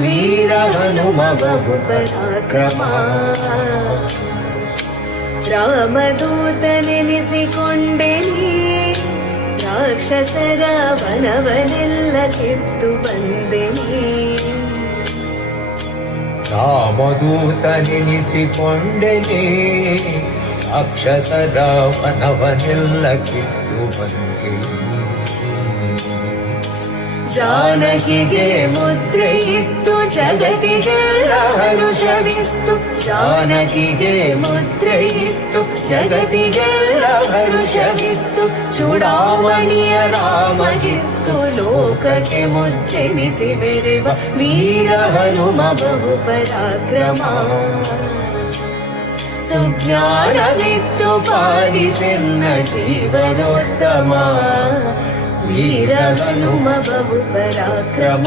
ವೀರ ಹನುಮ ಬಹು ಪರಾಕ್ರಮ. ರಾಮದೂತನೆನಿಸಿಕೊಂಡೆ ನೀ ರಾಕ್ಷಸರ ವನವನೆಲ್ಲ ಕಿತ್ತು ಬಂದೆ ನೀ. ರಾಮದೂತನೆನಿಸಿಕೊಂಡೆ ನೀ ರಾಕ್ಷಸರ ವನವನೆಲ್ಲ ಕಿತ್ತು ಬಂದೆ. ಜಾನಕಿಗೆ ಮುದ್ರೆ ಇತ್ತು ಜಗತ್ತಿಗೆಲ್ಲ ಹರುಷವಿತ್ತು. ಜಾನಕಿಗೆ ಮುದ್ರೆ ಇತ್ತು ಜಗತ್ತಿಗೆಲ್ಲ ಹರುಷವಿತ್ತು. ಚೂಡಾಮಣಿಯ ರಾಮಗಿತ್ತು ಲೋಕಕ್ಕೆ ಮುದ್ದೆನಿಸಿ ಬೆರೆವ ವೀರ ಹನುಮ ಬಹು ಪರಾಕ್ರಮ. ಸುಜ್ಞಾನವಿತ್ತು ಪಾಲಿಸೆನ್ನ ಜೀವನೋತ್ತಮ ವೀರ ಹನುಮ ಬಹು ಪರಾಕ್ರಮ.